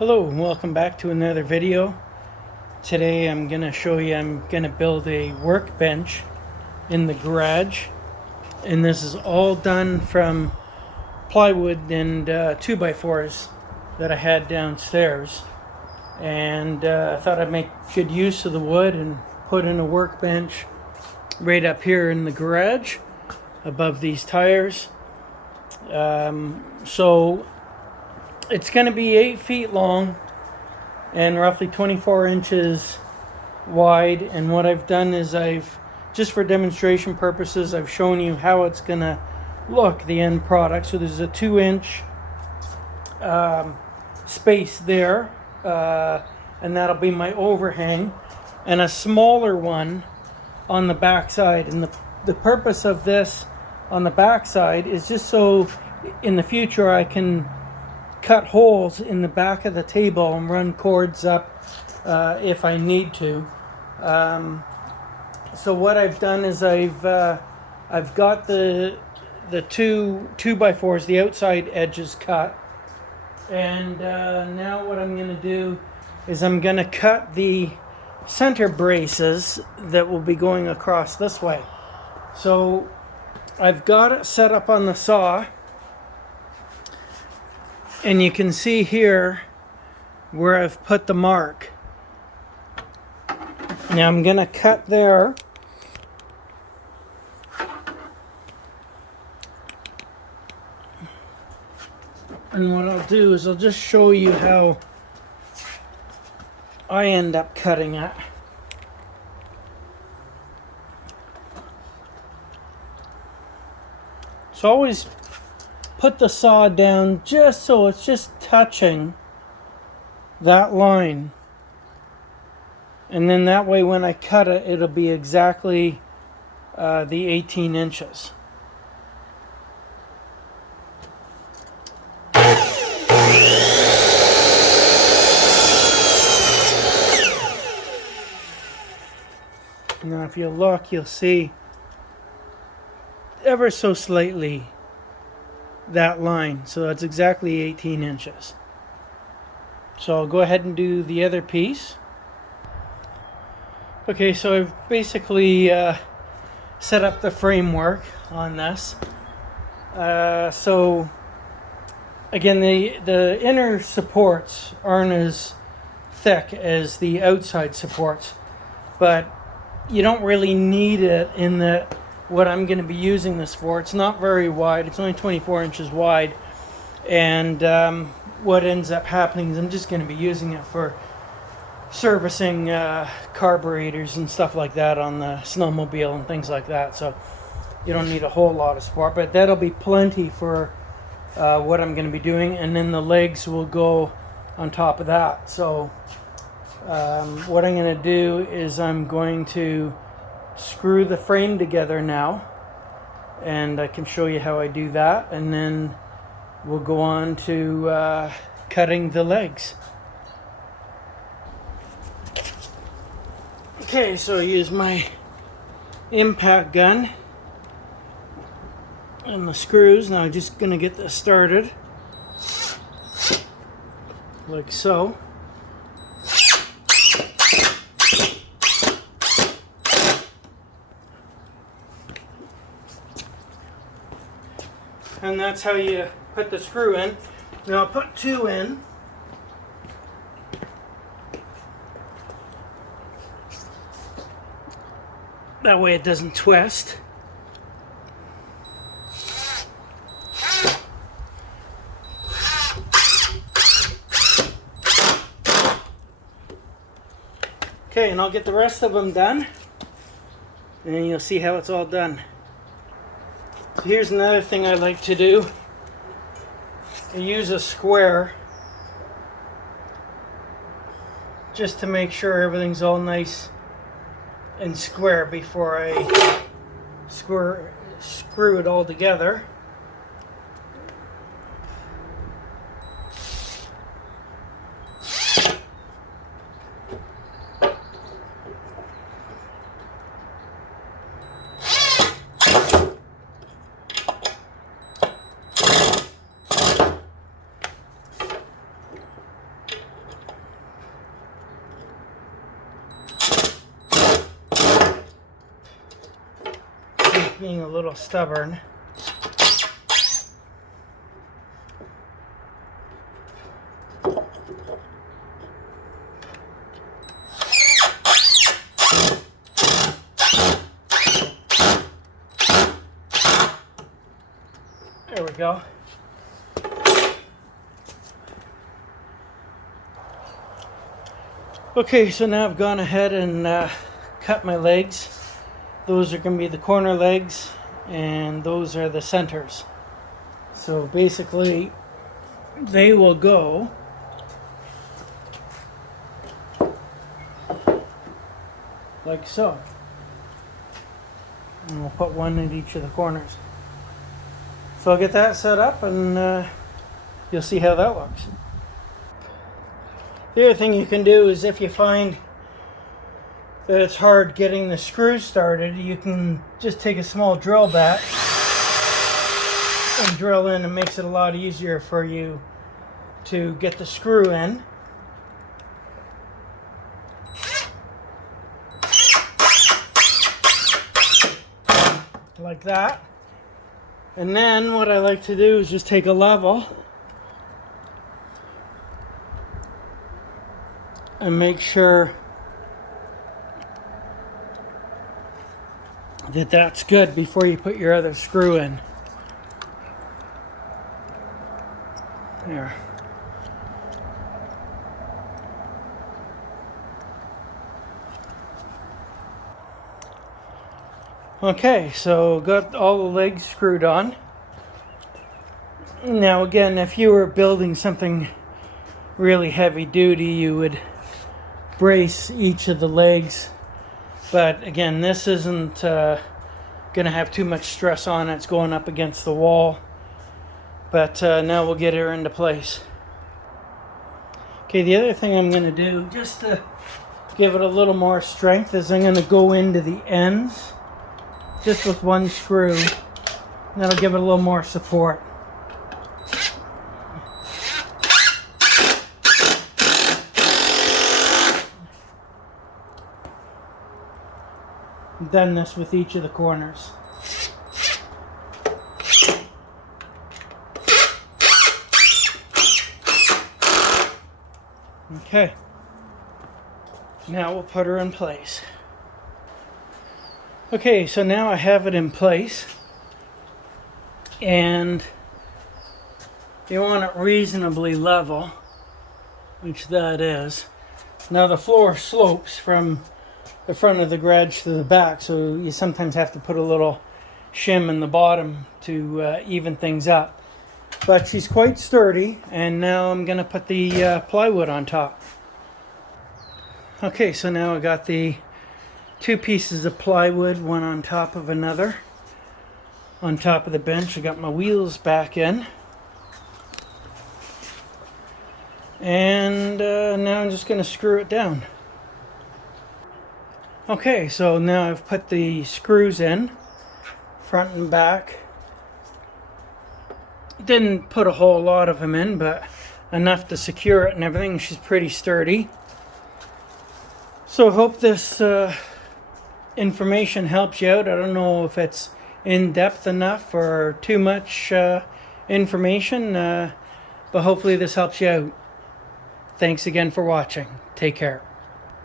Hello and welcome back to another video. Today I'm going to show you I'm going to build a workbench in the garage, and this is all done from plywood and 2x4s that I had downstairs, and I thought I'd make good use of the wood and put in a workbench right up here in the garage above these tires. So it's going to be 8 feet long and roughly 24 inches wide. And what I've done is just for demonstration purposes, I've shown you how it's going to look, the end product. So there's a 2-inch space there, and that'll be my overhang, and a smaller one on the back side. And the purpose of this on the back side is just so in the future I can cut holes in the back of the table and run cords up if I need to. So what I've done is I've got the 2x4s, the outside edges cut, and now what I'm going to do is I'm going to cut the center braces that will be going across this way. So I've got it set up on the saw, and you can see here where I've put the mark. Now I'm going to cut there. And what I'll do is I'll just show you how I end up cutting it. So always put the saw down just so it's just touching that line, and then that way when I cut it, it'll be exactly the 18 inches. Now if you look, you'll see ever so slightly that line, so that's exactly 18 inches. So I'll go ahead and do the other piece. Okay, so I've basically set up the framework on this. So again, the inner supports aren't as thick as the outside supports, but you don't really need it in what I'm going to be using this for. It's not very wide. It's only 24 inches wide. And what ends up happening is I'm just going to be using it for servicing carburetors and stuff like that on the snowmobile and things like that. So you don't need a whole lot of support, but that'll be plenty for what I'm going to be doing. And then the legs will go on top of that. So what I'm going to do is I'm going to screw the frame together now, and I can show you how I do that, and then we'll go on to cutting the legs. Okay, so I use my impact gun and the screws. Now I'm just going to get this started like so. And that's how you put the screw in. Now I'll put 2 in. That way it doesn't twist. Okay, and I'll get the rest of them done, and then you'll see how it's all done. So here's another thing I like to do. I use a square just to make sure everything's all nice and square before I screw it all together. being a little stubborn. There we go. Okay, so now I've gone ahead and cut my legs. Those are going to be the corner legs, and those are the centers. So basically, they will go like so. And we'll put one in each of the corners. So I'll get that set up, and you'll see how that looks. The other thing you can do is, if you find that it's hard getting the screws started, you can just take a small drill bat and drill in. It makes it a lot easier for you to get the screw in. Like that. And then what I like to do is just take a level and make sure that that's good before you put your other screw in. There. Okay, so got all the legs screwed on. Now again, if you were building something really heavy duty, you would brace each of the legs. But again, this isn't going to have too much stress on it. It's going up against the wall. But now we'll get her into place. Okay, the other thing I'm going to do, just to give it a little more strength, is I'm going to go into the ends just with one screw. And that'll give it a little more support. I've done this with each of the corners. Okay, now we'll put her in place. Okay, so now I have it in place, and you want it reasonably level, which that is. Now the floor slopes from the front of the garage to the back, so you sometimes have to put a little shim in the bottom to even things up. But she's quite sturdy, and now I'm going to put the plywood on top. Okay, so now I got the two pieces of plywood, one on top of another. On top of the bench, I got my wheels back in. And now I'm just going to screw it down. Okay, so now I've put the screws in, front and back. Didn't put a whole lot of them in, but enough to secure it and everything. She's pretty sturdy. So I hope this information helps you out. I don't know if it's in-depth enough or too much information, but hopefully this helps you out. Thanks again for watching. Take care.